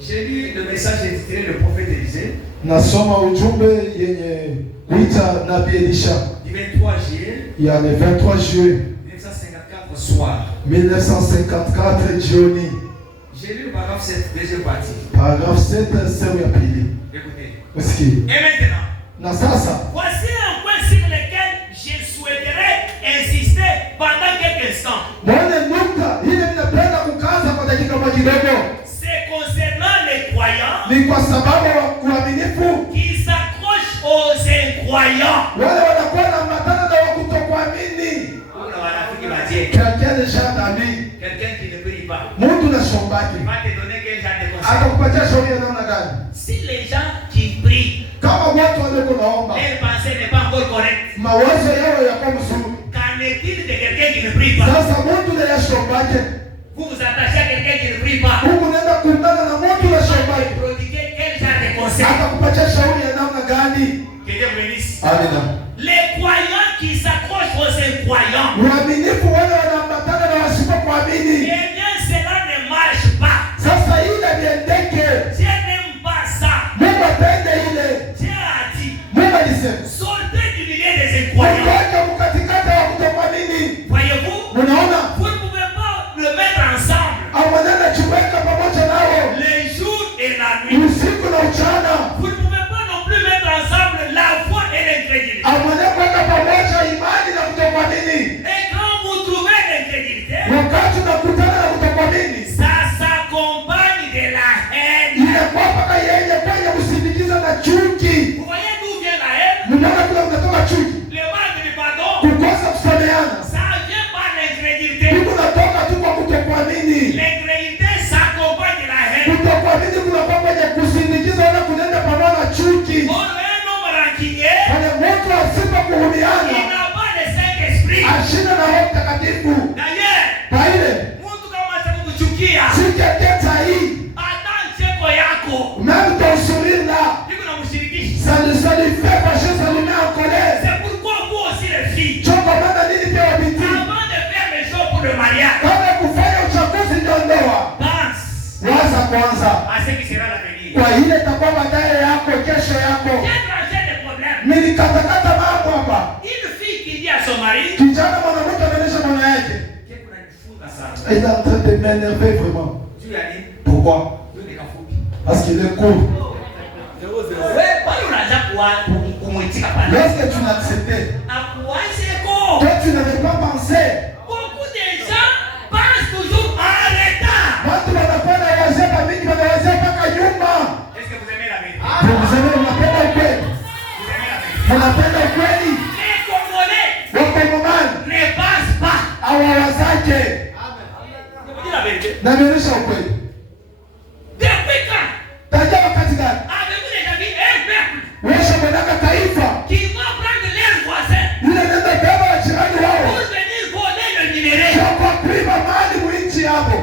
J'ai lu le message intitulé Le prophète Élisée. Nasoma ujumbe yenye kuita Nabii Elisha Du 23 juillet ya le 23 juillet 1954 soir. 1954 jioni. J'ai lu le paragraphe 7, deuxième partie. Paragraphe 7 sehemu ya pili. Écoutez. Usikie. Et maintenant, Na sasa voici un point sur lequel je souhaiterais insister pendant quelques instants. mwone nukta ile ninapenda kukaza kwa dakika moja kidogo. C'est concernant les croyants Ni kwa sababu wa uaminifu qui s'accrochent aux incroyants. wale wanakuwa na matana na wakutokuamini. Quelqu'un de gens d'amis. Quelqu'un qui ne prie pas. Mungu na Il shombaki. va te donner quel genre de conseil. Atakupatia shauri ya namna gani? Si les gens qui prient, Kama watu wale kunaomba leur pensée n'est pas encore correcte. mawazo yao yako mzuri. Qu'en est-il de quelqu'un qui ne prie pas? Sasa Mungu na yashombaki. Vous vous attachez à quelqu'un qui ne prie pas. Mungu nenda kuungana na Mungu na Il va shombaki. te prodiguer quel genre de conseil? Atakupatia shauri ya namna gani? Que Dieu vous bénisse. Amina. Les croyants qui s'accrochent aux incroyants, Waaminifu wale wanaambatana na wasipokuamini. eh bien cela ne marche pas. Sasa ile niendeke. Dieu n'aime pas ça. Mungu apende ile. Dieu a dit, Mungu alisema. sortez du milieu des incroyants. Utoke mkatikati wa kutokuamini. Voyez-vous, Unaona? vous ne pouvez pas le mettre ensemble Amanena chuweka pamoja nao. les jours et la nuit. Usiku na uchana. Vous ne pouvez pas non plus mettre ensemble la foi et l'incrédulité. Amanena kuweka pamoja imani na kutokuamini. Et quand vous trouvez l'incrédulité, Wakati unakutana na kutokuamini, ça s'accompagne de la haine. inakuwa mpaka yenye kwenye kusindikiza na chuki. Vous voyez d'où vient la haine? Mnaona kule unatoka chuki. Le manque de pardon, Kukosa kusameheana. ça vient par l'incrédulité. Mungu natoka tu kwa kutokuamini. L'incrédulité s'accompagne de la haine. Kutokuamini kunakuwa kwenye kusindikiza wala kunenda kwanza. Kwa ile itakuwa baadaye yako, kesho yako. Mimi katakata mambo hapa. Kijana mwanamke anaonyesha mwana yake. Il est en train de m'énerver vraiment. Pourquoi? Parce qu'il est cool. Lorsque tu l'acceptais, toi tu n'avais pas pensé. Beaucoup de gens pensent toujours en retard. Watu wanapenda wazee mingi wanawazee mpaka nyuma. Est-ce que vous aimez la vérité? Vous aimez, mnapenda ukweli? Mnapenda ukweli? Les Congolais ne pensent pas. Hawawazake. Je vous dis la vérité. Naonyesha ukweli. Depuis quand? Tajia wakati gani? Avez-vous déjà vu un peuple Wewe mwanaka taifa qui va prendre leurs voisins yule nenda baba wa jirani wao pour venir voler le minerai? kwa kuiba mali mwinchi hapo.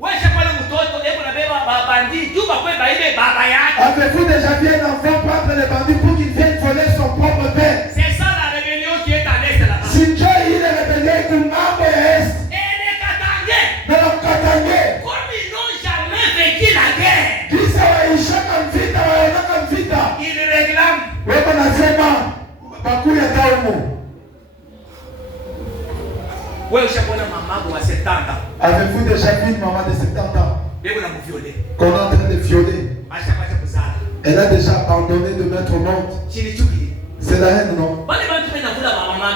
Wewe shapana mtoto eko na beba babandi juba kwa baibe baba yake. Avez-vous déjà vu un enfant prendre les bandits pour qu'il vienne voler son propre père? C'est ça la rébellion qui est à l'est là-bas. Si Dieu il est rébellion kumambo ya est. Et les Katangais, Na Katangais comme ils n'ont jamais vécu la guerre, kisa waishaka mvita waonaka mvita. ils réclament. Wewe nasema bakuya taumu. Wewe ushaona mamangu wa 70 ans. Avez-vous déjà vu une maman de 70 ans Bego na mvioler. qu'on est en train de violer? Acha kuzala. Elle a déjà abandonné de mettre au monde. Chini chuki. C'est la haine, non? Bale bantu bena kula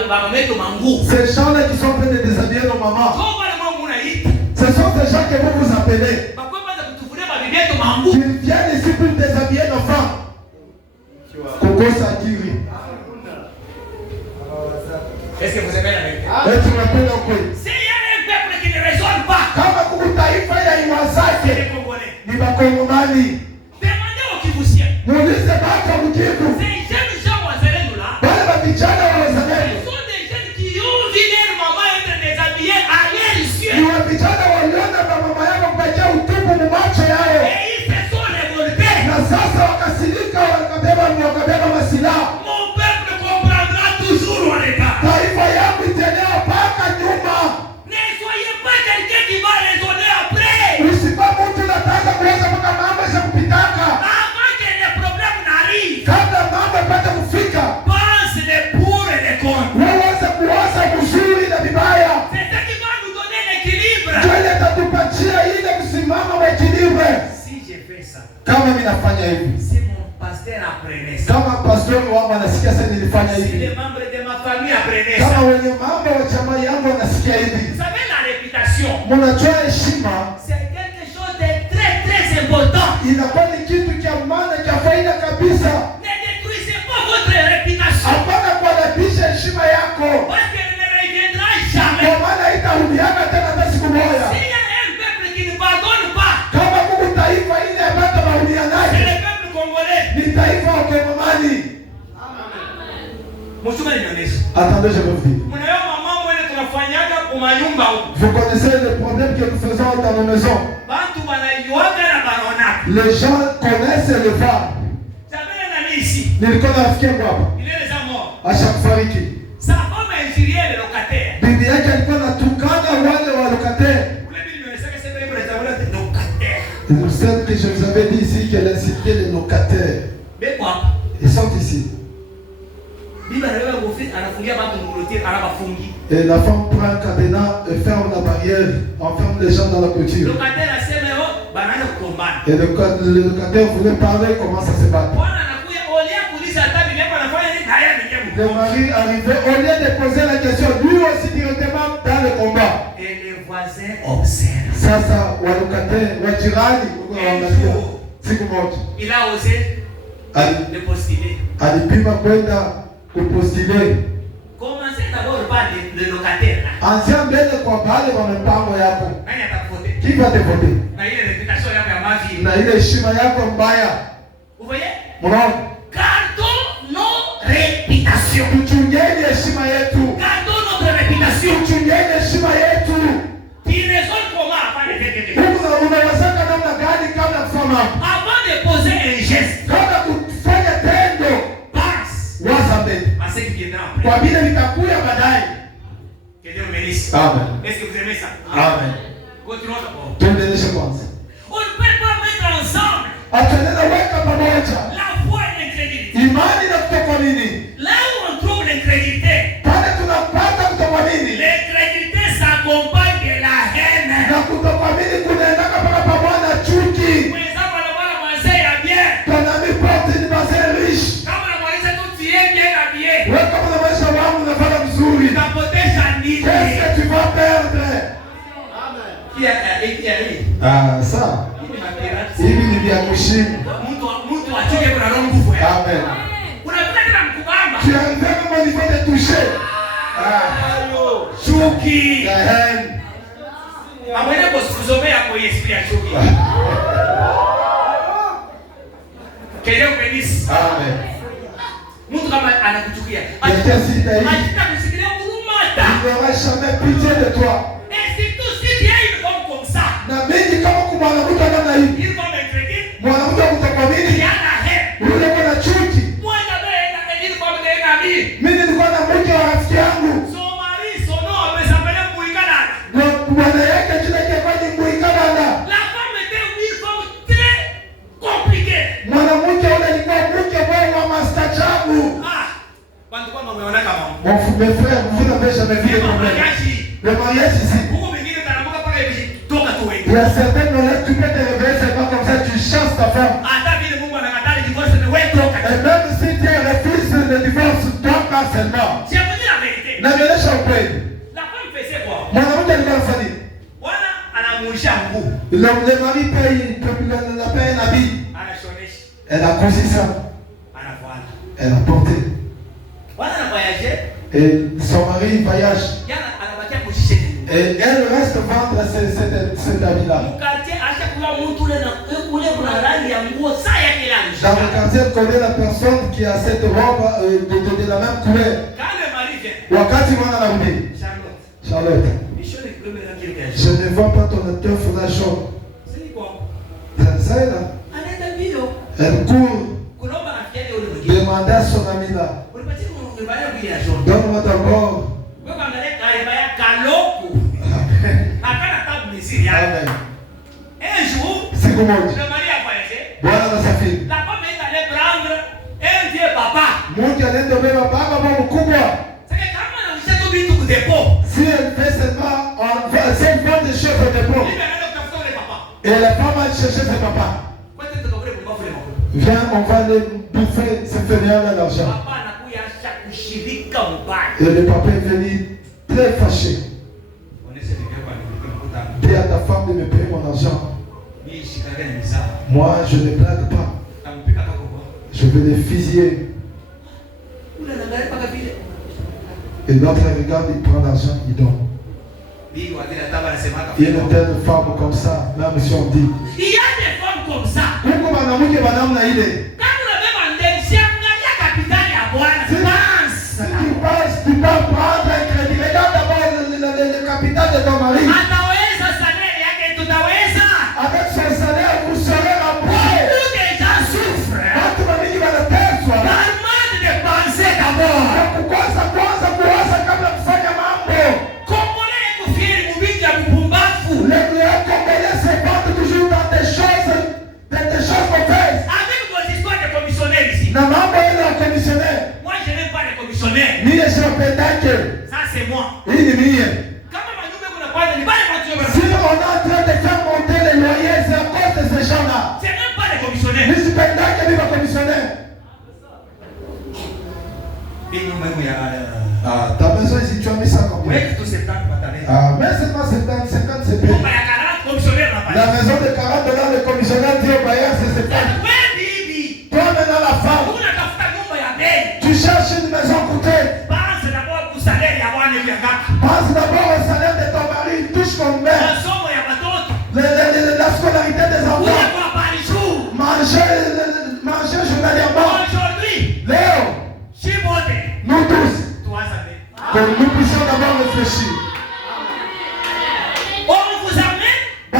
mama meto mangu. Ces gens-là qui sont en train de déshabiller nos mamans, Kwa bale mwangu na hii. ce sont ces gens que vous vous appelez. Bakwa kwanza kutufuria babibi yetu mangu. Ils viennent ici pour déshabiller nos femmes. Koko Sakiri. Est-ce que vous aimez la vérité? Et tu m'appelles au quoi? Si il y a un peuple qui ne raisonne pas, Kama kukutaifa ya c'est iwazake les Congolais. ni bakongomani. Demandez aux Kivusiens. Muulize baka mjibu. Ces jeunes gens wazalendo là, Wale mavijana wa ce wazalendo sont des jeunes qui ont vu leur maman être déshabillée à leur ni yeux. wavijana waliona mama yao kupatia utupu mu macho yao, Et ils se sont révoltés. na sasa wakasirika, wakabeba masilaha. Mon peuple comprendra toujours en retard. Taifa yangu itenea mpaka nyuma. Ne soyez pas quelqu'un qui va raisonner après. Usiba mtu nataka kuweza mpaka mambo ya kupitaka Avant que les problèmes n'arrivent, kabla mambo yapate kufika. pense les pour et les contre. Waweze kuwaza mzuri na vibaya, C'est ce qui va nous donner l'équilibre. ndio ile itatupatia ile kusimama wa ekilibre. Si je fais ça, Kama mimi nafanya hivi, si mon pasteur apprenait ça, kama pastori wangu anasikia sasa nilifanya si hivi, les membres de ma famille apprenaient kama ça, wenye mambo wa jamaa yangu wanasikia hivi, vous savez la réputation, mnajua heshima c'est quelque chose de très très important. inakuwa ni kitu cha maana cha faida kabisa. Ne détruisez pas votre réputation, Hapana kuadabisha heshima yako, parce qu'elle ne reviendra jamais. kwa maana haitarudiana tena hata siku moja. S'il y a un peuple qui ne pardonne pas, Kama Mungu taifa ile yapata marudia c'est naye le peuple congolais. ni taifa wa Kongomani. Mchuma nionyeshe. Attendez, je vais vous dire. Mnayo mama mwene tunafanyaga kumanyumba huko. Vous connaissez le problème que nous faisons dans nos maisons. Bantu banaijuaga na banaonaka. Les gens connaissent le vent. Sabena na misi. Nilikuwa nafikia hapa Il est déjà mort. ashakufariki. Sa femme injuriait le locataire. Bibi yake alikuwa anatukana wale wa locataires. Ule bibi nionyesha sasa hivi pour tawala de locataire. Vous savez que je vous avais dit ici qu'elle incitait les locataires. Mais quoi? Ils sont ici. Bibi anawewa gofi anafungia bantu ngulotire anabafungi. Et la femme prend un cadenas et ferme la barrière, enferme les gens dans la clôture. Locataire asema yo banaanza kutombana. Et le locataire voulait parler, comment ça se bat. Bwana anakuja olia kuuliza hata bibi yako anafanya nini haya ni jambo. Le mari arrivé, au lieu de poser la question, lui aussi directement dans le combat. Et les voisins observent. Sasa walokataire wajirani wanaangalia siku moja. Il a osé de postuler. Alipima kwenda kupostile. Commencez d'abord par le locataire là. Anzia mbele kwa pale wa mpango yako. Nani atakuvote? Qui va te voter? Na ile reputation yako ya mavi. Na ile heshima yako mbaya. Vous voyez? Mnaona? Gardons nos réputations. Tuchungeni heshima yetu. Gardons notre réputation. Tuchungeni heshima yetu. Tu raisonnes comment avant de faire quelque chose? Unawezeka namna gani kabla kufanya? Avant de poser un geste, Kabla kufanya tendo, pense waza mbele. à ce qui viendra après. Kwa vile vitakuja baadaye. Que Dieu bénisse. Amen. Est-ce que vous aimez ça? Amen. Continuons d'abord. Tuendeleshe kwanza. On peut ensemble. Atendena weka pamoja. La foi et l'incrédulité. Imani na kutokuamini. Là où on trouve l'incrédulité. Pale tunapata kutokuamini. L'incrédulité s'accompagne de la haine. Na kutokuamini kunaendaka mpaka pamoja na chuki. Mwenzako anakuwa mzee ya bien. Ton ami porte une bassin riche. Kama unamaliza tu tie bien habillé. Wewe kama unamaliza wangu unafanya vizuri. Utapoteza nini? Qu'est-ce que tu vas perdre? Ah, ça. Hivi ni vya kushinda. Mtu achike kuna roho nguvu. Amen. Unapita kila mkubamba. Tu as vraiment niveau de toucher. Chuki. Amen. Amwene kusomea kwa esprit ya chuki. Kile upenisi. Amen. Mtu kama anakuchukia. Hajita kusikilia huruma hata. Il n'aura jamais pitié de toi. Na mimi kama kwa mwanamke namna hii. Mwanamke kutokuamini. Yule kuna chuki. Mimi nilikuwa na mke wa rafiki yangu. Bwana yake kile kwa ni muikana. Mwanamke yule alikuwa mke wa mastajabu. Mes frères, vous n'avez jamais vu le mariage ici. Il y a certaines manières tu peux te réveiller, c'est pas comme ça, tu chasses ta femme. Et même si tu refuses le divorce, toi pas seulement. Na mielesha ukweli. Mwanamke alikuwa anafanya. Le mari paye un habit. Elle a cousu ça. Elle a porté. Et son mari voyage. Et elle reste vendre cet habit-là. Dans le quartier, elle connaît la personne qui a cette robe de la même couleur. Wakati mwana anarudi. Charlotte. Je ne vois pas ton teuf là chaud. Ça est là. Elle court. Demandez à son ami là. Donne-moi d'abord. Amen. Un jour, siku moja, le mari a voyagé. Bwana anasafiri. La femme est allée prendre un vieux papa. Mke anaenda beba baba mkubwa. C'est que kama anaisha tu vitu kudepot. Si elle fait seulement si elle vend des choses au dépôt. Et la femme a cherché ses papas. Viens, on va les bouffer, se faire l'argent. Et le papa est venu très fâché. Dis à ta femme de me payer mon argent. Moi, je ne blague pas. Je vais les fusiller. Et l'autre regarde, il prend l'argent, il donne. Il y a une telle femme comme ça, même si on dit. Il y a des femmes comme ça. Si tu vas prendre un crédit, regarde d'abord le capital de ton mari. Avec son salaire, vous serez remboursé. Beaucoup de gens souffrent. Pourquoi ça comme la fanya mambo? Les Congolais se battent toujours dans des choses mauvaises. Avec vos histoires de commissionnaires ici. Na mambo ile ya commissionnaire. Moi je n'aime pas les commissionnaires. Mie sipendake. Ça c'est moi. Hii ni mie. Si on est en train de faire monter les loyers, c'est à cause de ces gens-là. C'est même pas les commissionnaires. Mie sipendake mimi commissionnaire. Ah, ta maison ici tu as mis ça combien? Ah, mais c'est pas 50 c'est payé. La maison de $40, le commissionnaire dit au bailleur c'est 50. Toi maintenant la femme, tu cherches une maison coûteuse. Pense d'abord au salaire de ton mari, touche combien? La scolarité des enfants. Manger journalièrement. Léo, nous tous, que nous puissions d'abord réfléchir. On vous amène. Le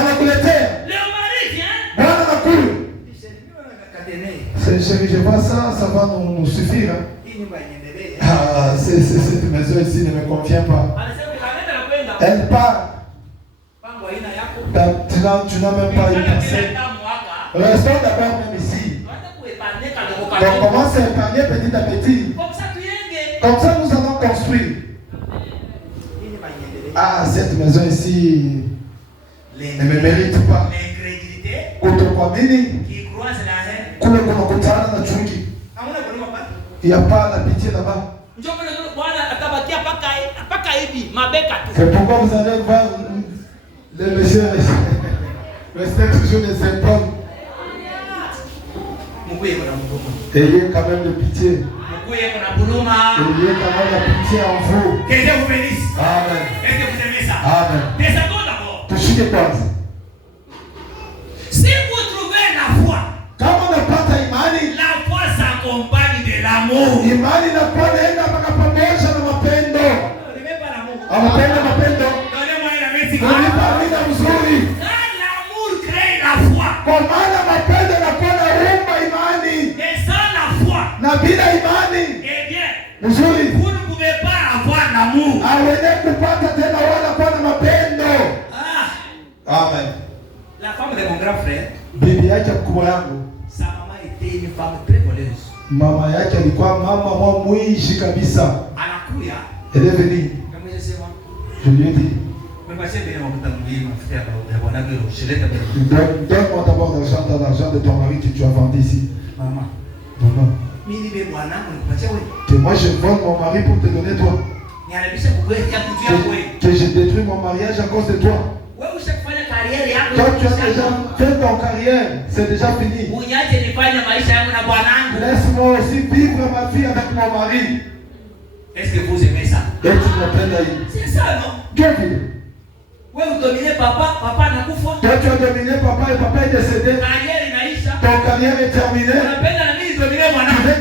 mari vient. Chérie, je vois ça, ça va nous suffire. Hein? Ah, cette maison ici ne me convient pas. Elle part. Tu n'as même pas une pensée. Restons d'abord même ici. Donc commence à épargner petit à petit. Comme ça nous allons construire. Ah, cette maison ici ne me mérite pas. Il n'y a pas la pitié là-bas. C'est pourquoi vous allez voir les messieurs rester toujours des symptômes. Ayez quand même de pitié. Ayez quand même la pitié en vous. Que Dieu vous bénisse. Amen. Est-ce que vous aimez ça? Amen. Descendons d'abord. Tushike kwanza. Si vous trouvez la foi, kama unapata imani, la foi s'accompagne de l'amour. Imani inakuwa inaenda mpaka pamoja na mapendo. Mapendo. Donnez-moi une amitié. Unipa amina mzuri. Quand l'amour crée la foi. Kwa maana mapendo yanakuwa naumba imani. Et sans la foi, na bila imani, eh bien, mzuri, vous ne pouvez pas avoir l'amour. Hawezi kupata tena wala kuwa na mapendo. Amen. La femme de mon grand frère, bibi yake mkubwa yangu, sa maman était une femme très voleuse. Mama yake alikuwa mama mwishi kabisa. Anakuya. Elle est venue. Je lui ai dit, donne-moi d'abord l'argent de ton mari que tu as vendu ici. Maman. Que moi je vole mon mari pour te donner toi. Que je détruis mon mariage à cause de toi. Toi tu as déjà fait ton carrière, c'est déjà fini. Laisse-moi aussi vivre ma vie avec mon mari. Est-ce que vous aimez ça? C'est ça, non? Dieu dit. Ouais, vous dominez papa n'a pas foi. Toi tu as dominé papa et papa est décédé. Ton carrière est terminée. Tu veux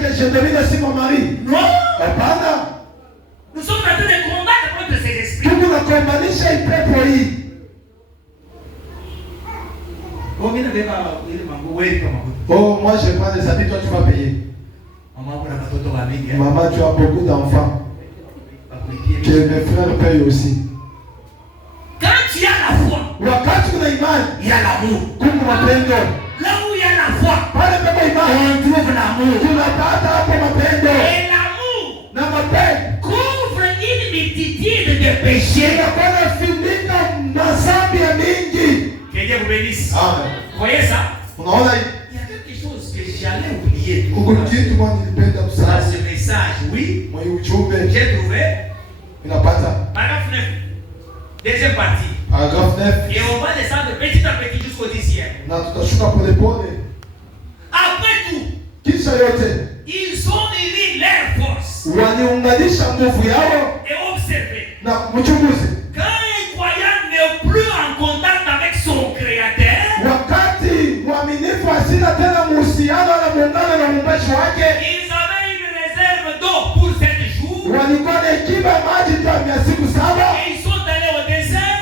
que je domine aussi mon mari? Non. Hapana. Nous sommes en train de combattre contre ces esprits. Tunakombanisha ipepo hii. Oh, moi je prends des habits, toi tu vas payer. Maman, tu as beaucoup d'enfants. Que mes frères payent aussi. Quand tu as la foi, il y a l'amour. Là où il y a la foi, on trouve l'amour. Et l'amour couvre une multitude de péchés. Que Dieu vous bénisse. Amen. Vous voyez ça? Il y a quelque chose que j'allais oublier. Dans ce message, oui, j'ai trouvé. Paragraphe 9. Deuxième partie. Paragraphe 9. Et on va descendre petit à petit jusqu'au 10e. Après tout, ils ont uni leurs forces. Et observez. Quand un croyant n'est plus en contact avec son Créateur, ils avaient une réserve d'eau pour 7 jours. Et ils sont allés au désert.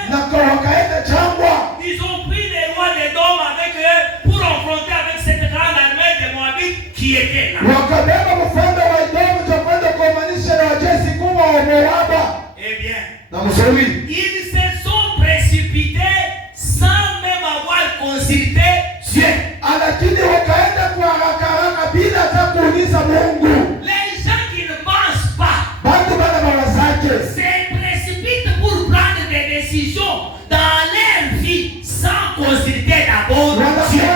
Ils ont pris les rois d'Édom avec eux pour affronter avec cette grande armée de Moabites qui était là. Eh bien, ils se sont précipités sans même avoir consulté Dieu. Les gens qui ne pensent pas se précipitent pour prendre des décisions dans leur vie sans consulter d'abord Dieu.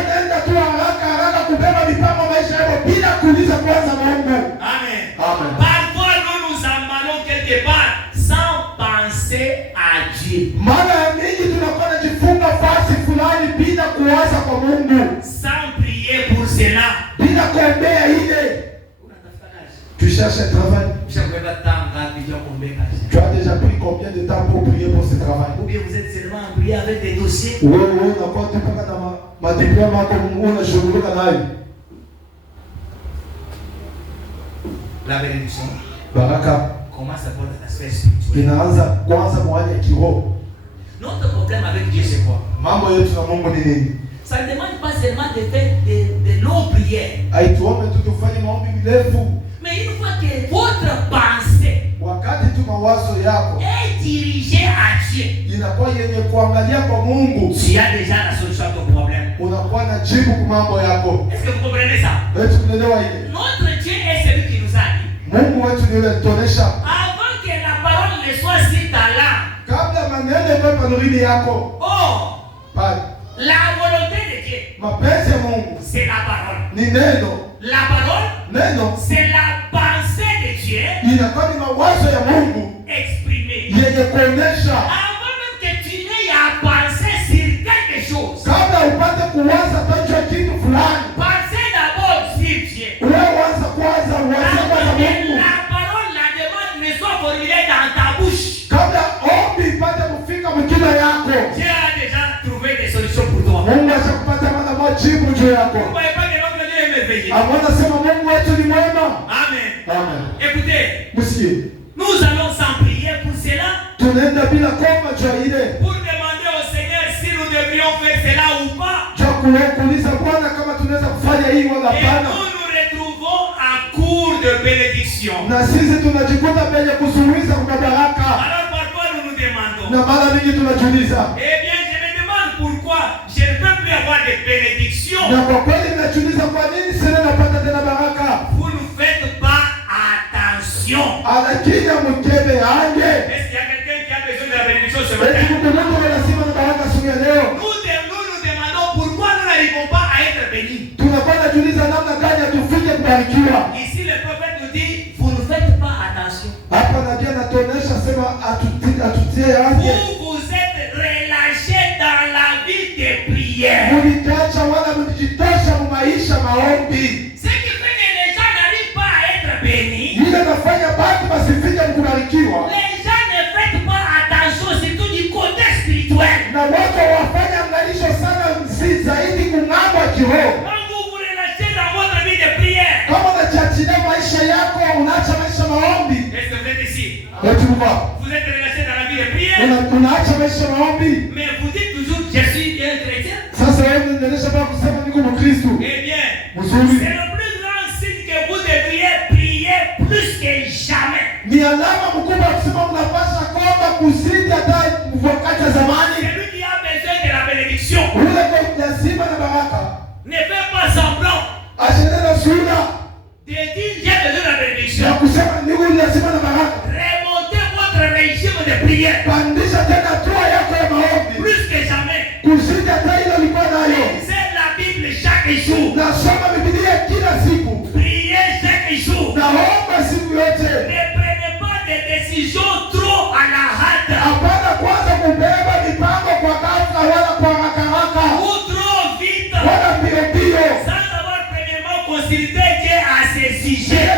Amen. Parfois nous nous emballons quelque part sans penser à Dieu. Sans prier pour cela. Tu cherches un travail. Tu as déjà pris combien de temps pour prier pour ce travail? Ou bien vous êtes seulement en prière avec des dossiers? Oui, ma diplôme comme on a joué canal. La bénédiction. Baraka. Comment ça porte l'aspect spirituel? Inaanza kwanza mwanya kiroho. Notre problème avec Dieu c'est quoi? Mambo yetu na Mungu ni nini? Ça ne demande pas seulement de faire de longues prières. Haituombe tu tufanye maombi mirefu. Mais une fois que votre pensée wakati tu mawazo yako est dirigée à Dieu, inakuwa yenye kuangalia kwa Mungu, tu as déjà la solution à ton problème. Unakuwa anajibu kwa mambo yako. Est-ce que vous comprenez ça? Tunaelewa hili. Notre Dieu est celui qui nous a dit. Mungu wetu ni yule alituonesha. Avant que la parole ne soit sur ta langue. Kabla maneno yawe panurimi yako. Oh. La volonté de Dieu. Mapenzi ya Mungu. C'est la parole. Ni neno. La parole. Neno. C'est la pensée de Dieu. Inakuwa ni mawazo ya Mungu. Exprimé. Yenye kuonesha. Avant même que tu n'aies à penser sur quelque chose. Kabla upate kuwaza tangu kitu fulani. Pensez d'abord sur Dieu. Wewe waza kwanza waza kwa Mungu. La parole, la demande ne soit formulée dans ta bouche. Kabla ombi ipate kufika mkina yako. Dieu a déjà trouvé des solutions pour toi. Mungu ashakupata mana majibu juu yako. Vous voyez pas que notre Dieu est merveilleux. Amona sema Mungu wetu ni mwema. Amen. Amen. Écoutez. Musikie. Nous allons sans prier pour cela. Tunaenda bila koma juu ile. Pour demander au Seigneur si nous devrions faire cela ou pas. Kuuliza Bwana kama tunaweza kufanya hii wala hapana. Et nous nous retrouvons à court de bénédiction. Na sisi tunajikuta penye kusuhuiza kwa baraka. Alors parfois nous nous demandons. Na mara mingi tunajiuliza. Eh bien je me demande pourquoi je ne peux plus avoir de bénédiction. Na kwa kweli najiuliza kwa nini sina napata tena baraka. Vous ne faites pas attention. Alakini mkebe aje. Est-ce qu'il y a quelqu'un qui a besoin de la bénédiction ce matin? Ici le prophète nous dit, vous ne faites pas attention. Vous vous êtes relâché dans la vie de prière. Ce qui fait que les gens n'arrivent pas à être bénis. Les gens ne font pas attention, surtout du côté spirituel. Quand vous vous relâchez dans votre vie de prière. Est-ce que vous êtes ici? Vous êtes relâché dans la vie de prière. Mais vous dites toujours, je suis un chrétien. Eh bien, c'est le plus grand signe que vous devriez prier plus que jamais. Celui qui a besoin de la bénédiction ne fait pas semblant de dire j'ai besoin de la bénédiction. Remontez votre régime de prière plus que jamais. Lisez la Bible chaque jour. Priez chaque jour. Ne prenez pas de décisions trop à la hâte ou trop vite sans avoir premièrement consulté Dieu à ces sujets.